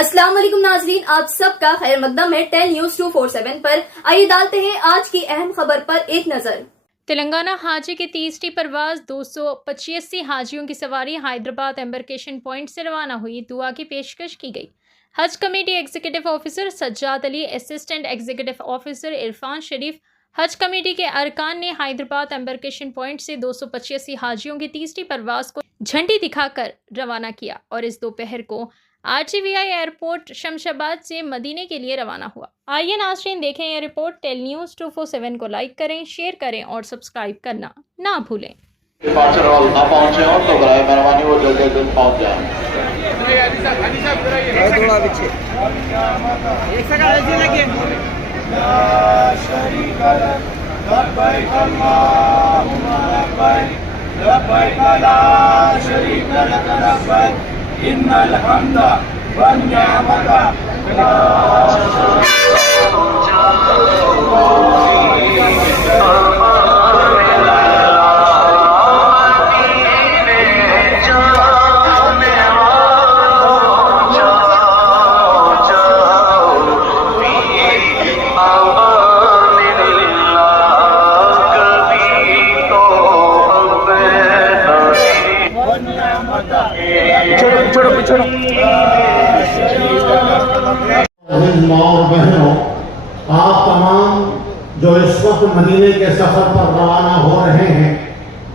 अस्सलाम वालेकुम नाजरीन, आप सबका खैर मकदम है 10 न्यूज़ 247 पर। आइए डालते हैं आज की अहम खबर पर एक नजर। तेलंगाना हाजी की तीसरी परवाज 285 हाजियों की सवारी हैदराबाद एम्बरकेशन पॉइंट से रवाना हुई। दुआ की पेशकश की गई। Hajj committee executive officer Sajjad Ali, assistant executive officer Irfan Sharif, Hajj committee के अरकान ने हैदराबाद एम्बरकेशन पॉइंट से 285 हाजियों की तीसरी परवाज को झंडी दिखाकर रवाना किया और इस दोपहर को RTVI एयरपोर्ट शमशाबाद से मदीने के लिए रवाना हुआ। आइए नाज़रीन देखें ये रिपोर्ट। टेल न्यूज़ 247 को लाइक करें, शेयर करें और सब्सक्राइब करना ना भूलें। डिपार्चर हॉल ना पहुंचे हो तो बराए मेहरबानी वो जल्द से जल्द पहुंच जाए। इन्नल हम्दा वन निअमता माँ और बहनों, आप तमाम जो इस वक्त मदीने के सफ़र पर रवाना हो रहे हैं,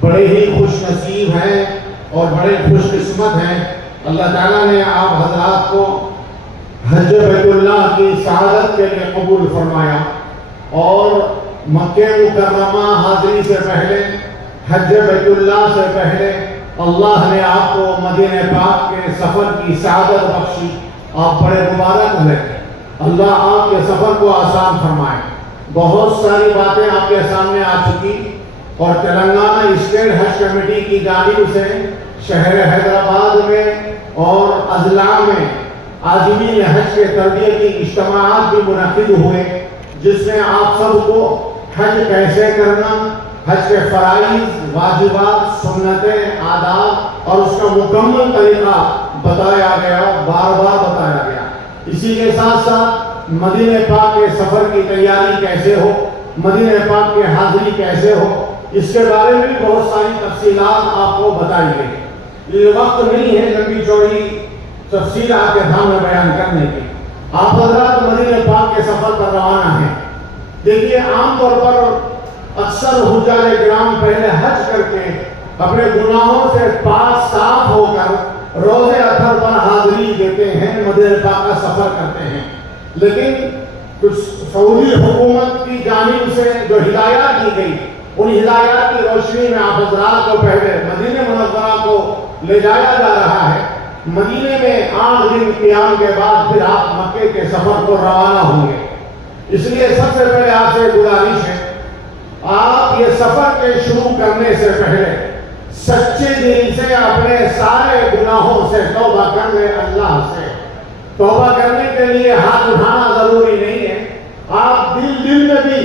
बड़े ही खुश नसीब हैं और बड़े खुशकिस्मत हैं। अल्लाह ताला ने आप हजरात को हज बैतुल्लाह की सआदत के लिए कबूल फरमाया और मक्के मुकर्रमा हाज़िरी से पहले, हज बैतुल्लाह से पहले अल्लाह ने आपको मदीने पाक के सफ़र की सआदत बख्शी। आप बड़े मुबारक हैं। अल्लाह आपके सफ़र को आसान फरमाए। बहुत सारी बातें आपके सामने आ चुकी और तेलंगाना स्टेट हज कमेटी की जानिब से शहर हैदराबाद में और अजला में आज़मीन हज के तरबियती इज्तिमाआत भी मुनक़िद हुए, जिसमें आप सबको हज कैसे करना, हज के फ़राइज़, वाजिबात, सुन्नतें, आदाब और उसका मुकम्मल तरीक़ा बताया गया, बार बार बताया गया। इसी के साथ साथ मदीने पाक के सफ़र की तैयारी कैसे हो, मदीने पाक की हाज़िरी कैसे हो, इसके बारे में भी बहुत सारी तफसीलात आपको बताई गई। ये वक्त नहीं है लंबी चौड़ी तफसील आपके सामने बयान करने की। आप हज़रात मदीने पाक के सफ़र पर रवाना हैं। देखिए, आमतौर पर अक्सर हुज्जाज किराम पहले हज करके अपने गुनाहों से पाक साफ होकर रोज़े अतहर पर हाज़िरी देते हैं, मदीने पाक का सफ़र करते हैं। लेकिन कुछ सऊदी हुकूमत की जानिब से जो हिदायत दी गई, उन हिदायत की रोशनी में आप हज़रात को पहले मदीने मुनव्वरा को ले जाया जा रहा है। मदीने में 8 दिन क़ियाम के बाद फिर आप मक्के के सफ़र को रवाना होंगे। इसलिए सबसे पहले आपसे गुजारिश है, आप ये सफ़र के शुरू करने से पहले सच्चे दिल से अपने सारे गुनाहों से तौबा कर ले। अल्लाह से तौबा करने के लिए हाथ उठाना जरूरी नहीं है। आप दिल में भी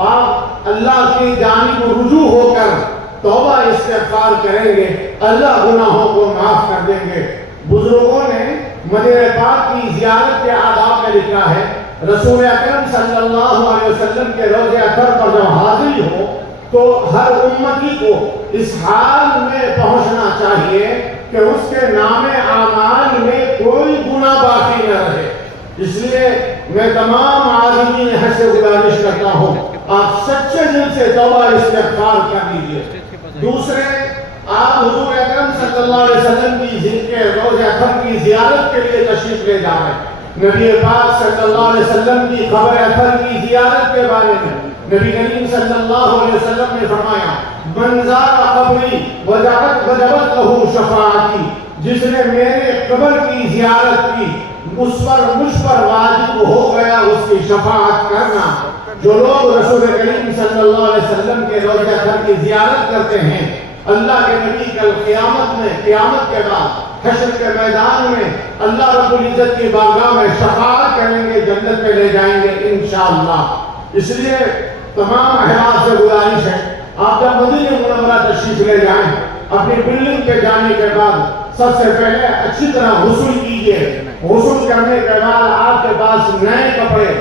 आप अल्लाह की जानिब रुजू होकर तौबा इस्तिग़फ़ार करेंगे, अल्लाह गुनाहों को माफ कर देंगे। बुजुर्गों ने मदीने पाक की ज़ियारत के आदाब में लिखा है, रसूल अकरम सल्लल्लाहु अलैहि वसल्लम के रोज़े अतहर पर जब हाज़िर हो तो हर उम्मती को इस हाल में पहुंचना चाहिए कि उसके नामे आमाल में कोई गुनाह बाकी न रहे। इसलिए मैं तमाम आज़मीन हज से गुजारिश करता हूँ, आप सच्चे दिल से तौबा इस्तिग़फ़ार कर लीजिए। दूसरे, आप हुज़ूर अकरम सल्लल्लाहु अलैहि वसल्लम की रोज़े अतहर की ज़ियारत के लिए तशरीफ़ ले जा रहे हैं। नबी पाक सल्लल्लाहु अलैहि वसल्लम की ख़बर अतहर की ज़ियारत के बारे में नबी करीम सल्लल्लाहु अलैहि वसल्लम ने फरमाया, मन ज़ारा क़ब्री वजबत लहू शफ़ाअती, जिसने मेरे कब्र की ज़ियारत की मुझ पर वाजिब हो गया उसकी शफ़ाअत करना। जो लोग रसूल करीम सल्लल्लाहु अलैहि वसल्लम के रोज़े अतहर की ज़ियारत करते हैं, अल्लाह के नबी कल क़यामत के बाद हश्र के मैदान में अल्लाह रब्बुल इज़्ज़त की बारगाह में शफ़ाअत करेंगे, जन्नत में ले जाएंगे इंशाअल्लाह। इसलिए तमाम अहबाब से गुजारिश है, आप जब मदीने मुनव्वरा तशरीफ ले जाएं, अपनी बिल्डिंग पे जाने के बाद سب سے پہلے اچھی طرح غسل کیجئے. غسل کرنے کے بعد آپ کے پاس نئے کپڑے،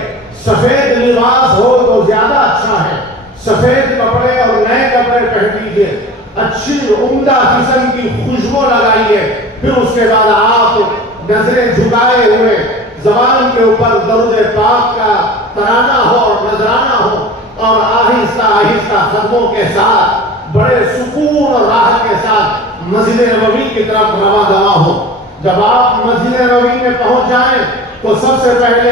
سفید لباس ہو تو زیادہ اچھا ہے. سفید کپڑے اور نئے کپڑے پہن لیجئے. اچھی عمدہ قسم کی خوشبو لگائیے. پھر اس کے بعد آپ نظریں جھکائے ہوئے زبان کے اوپر درود پاک کا ترانہ ہو اور نذرانہ ہو، اور آہستہ آہستہ قدموں کے ساتھ بڑے سکون اور راحت کے ساتھ مسجد نبوی کی طرف رواں دواں ہو. جب آپ مسجد نبوی میں پہنچ جائیں تو سب سے پہلے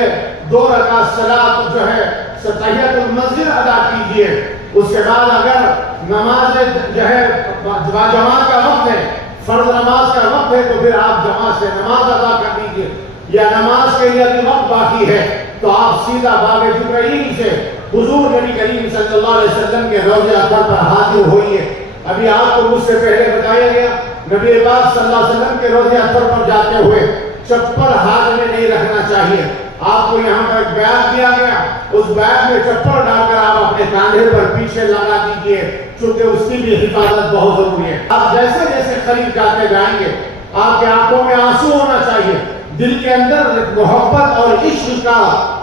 2 رکعت صلاۃ جو ہے تحیۃ المسجد ادا کیجئے. اس کے بعد اگر نماز جو ہے جماعت کا وقت ہے، فرض نماز کا وقت ہے، تو پھر آپ جماعت سے نماز ادا کر دیجئے. یا نماز کے لیے ابھی وقت باقی ہے تو آپ سیدھا باب جبرائیل سے حضور نبی کریم صلی اللہ علیہ وسلم کے روضہ اطہر پر حاضر ہوئیے. ابھی آپ کو مجھ سے پہلے بتایا گیا نبی پاک صلی اللہ علیہ وسلم کے روضہ اطہر پر جاتے ہوئے چپل ہاتھ میں نہیں رکھنا چاہیے. آپ کو یہاں پر ایک بیگ دیا گیا، اس بیگ میں چپل ڈال کر آپ اپنے کاندھے پر پیچھے لگا دیجئے، چونکہ اس کی بھی حفاظت بہت ضروری ہے. آپ جیسے جیسے قریب جاتے جائیں گے آپ کے آنکھوں میں آنسو ہونا چاہیے، دل کے اندر محبت اور عشق کا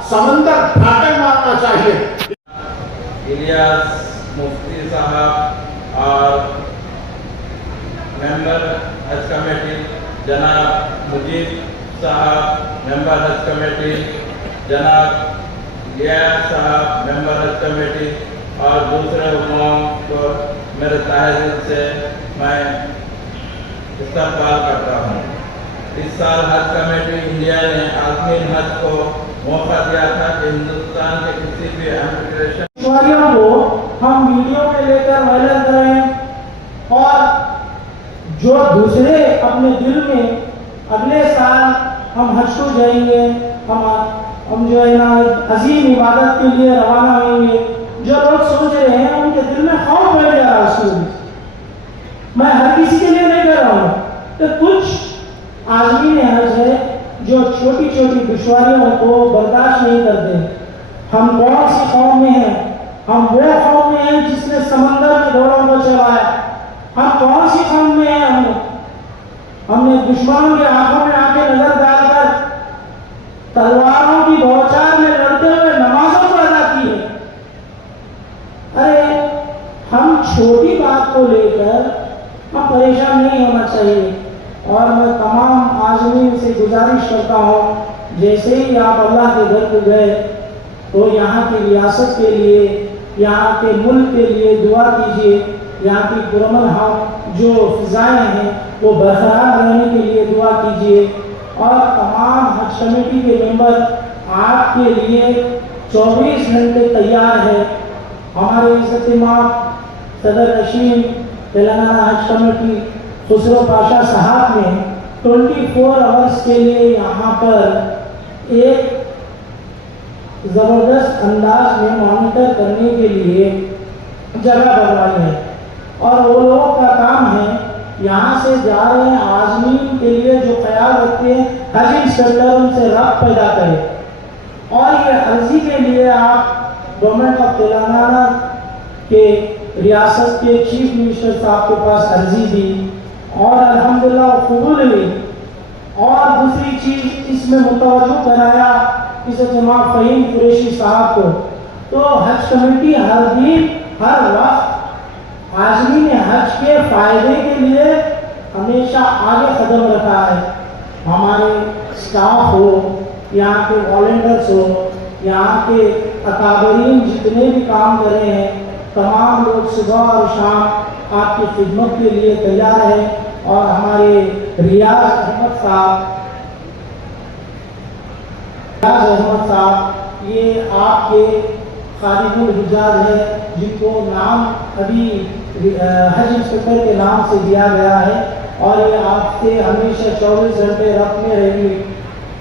سمندر پھاٹے مارنا چاہیے. الیاس مفتی صاحب اور ممبر حج کمیٹی جناب مجید صاحب ممبر حج کمیٹی، جناب غیاث صاحب ممبر حج کمیٹی، اور دوسرے علماء کو میرے تہہ دل سے میں استقبال کرتا ہوں. اس سال حج کمیٹی انڈیا نے عازمین حج کو موقع دیا تھا کہ ہندوستان کے کسی بھی امیگریشن دشواریوں کو ہم ویڈیو میں لے کر وائرل کریں، اور جو دوسرے اپنے دل میں اگلے سال ہم حج کو جائیں گے، ہم جو ہے نا عظیم عبادت کے لیے روانہ ہوئیں گے، جو لوگ سوچ رہے ہیں ان کے دل میں خوف بیٹھ جا رہا ہے. اس میں میں ہر کسی کے لیے نہیں کہہ رہا ہوں کہ کچھ عازمین حج ہے جو چھوٹی چھوٹی دشواریوں کو برداشت نہیں کرتے. ہم کون سی قوم میں ہیں؟ ہم وہ قوم میں ہیں جس نے سمندر میں گھوڑوں کو چلایا. ہم کون سی قوم میں ہیں؟ ہم نے دشمنوں کی آنکھوں میں آنکھیں نظر ڈال کر تلواروں کی بوچار میں لڑتے ہوئے نمازوں کو ادا کی ہے. ارے ہم چھوٹی بات کو لے کر ہم پریشان نہیں ہونا چاہیے. اور میں تمام عازمین سے گزارش کرتا ہوں، جیسے ہی آپ اللہ کے گھر کو گئے تو یہاں کی ریاست کے لیے، یہاں کے ملک کے لیے دعا کیجیے. یہاں کی پرامن جو فضائیں ہیں وہ برقرار رہنے کے لیے دعا کیجیے. اور تمام حج کمیٹی کے ممبر آپ کے لیے 24 گھنٹے تیار ہے. ہمارے عزت مآب صدر نشین تلنگانہ حج کمیٹی خسرو پاشا صاحب نے 24 آورس کے لیے یہاں پر ایک زبردست انداز میں مانیٹر کرنے کے لیے جگہ بنوائی ہے. اور وہ لوگوں کا کام ہے یہاں سے جا رہے ہیں عازمین کے لیے جو خیال رکھتے ہیں حج انسپکٹر ان سے رابط پیدا کرے. اور یہ عرضی کے لیے آپ گورنمنٹ آف تلنگانہ کے ریاست کے چیف منسٹر صاحب کے پاس عرضی دی اور الحمدللہ قبول ہوئی. اور دوسری چیز اس میں متوجہ کرایا عزت مآب فہیم قریشی صاحب کو. تو حج کمیٹی ہر دن ہر وقت عازمین حج کے فائدے کے لیے ہمیشہ آگے قدم رکھا ہے. ہمارے سٹاف ہو، یہاں کے والنٹرز ہو، یہاں کے اکابرین جتنے بھی کام کر رہے ہیں، تمام لوگ صبح اور شام آپ کی خدمت کے لیے تیار ہیں. اور ہمارے ریاض احمد صاحب یہ آپ کے خادم الحجاز ہے، جن کو نام ابھی حج انسپکٹر کے نام سے دیا گیا ہے. اور یہ آپ سے ہمیشہ 24 گھنٹے رابطے میں رہیں گے.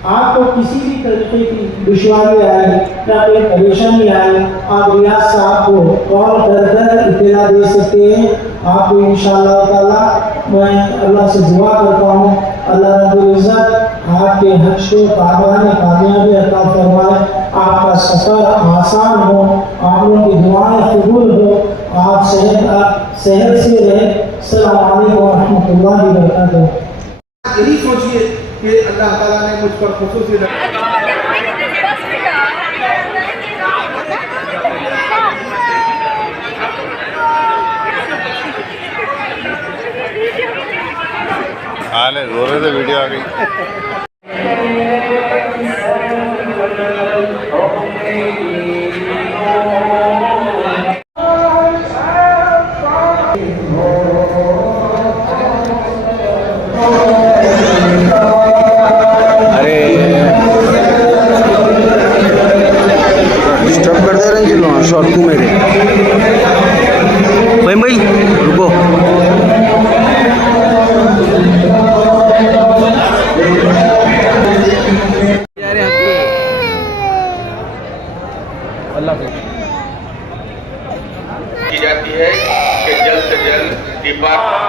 آپ کو کسی بھی طریقے کی دشواری آئے یا کوئی پریشانی آئے، آپ ریاض صاحب کو کال کر کر اطلاع دے سکتے ہیں. آپ کو انشاءاللہ تعالی میں اللہ سے دعا کرتا ہوں اللہ رب العزت آپ کے حج کو کامیابی عطا فرمائے، آپ کا سفر آسان ہو، آپ لوگوں کی دعائیں قبول ہو، آپ صحت سے رہیں. السلام علیکم ورحمۃ اللہ وبرکاتہ. यही सोचिए कि अल्लाह ताला ने मुझ पर खुसूसी आने जोरे से वीडियो आ गई। अरे डिस्टर्ब कर दे रहे हैं शॉर्ट को मेरे भाई रुको। की जाती है कि जल्द से जल्द डिपार्टमेंट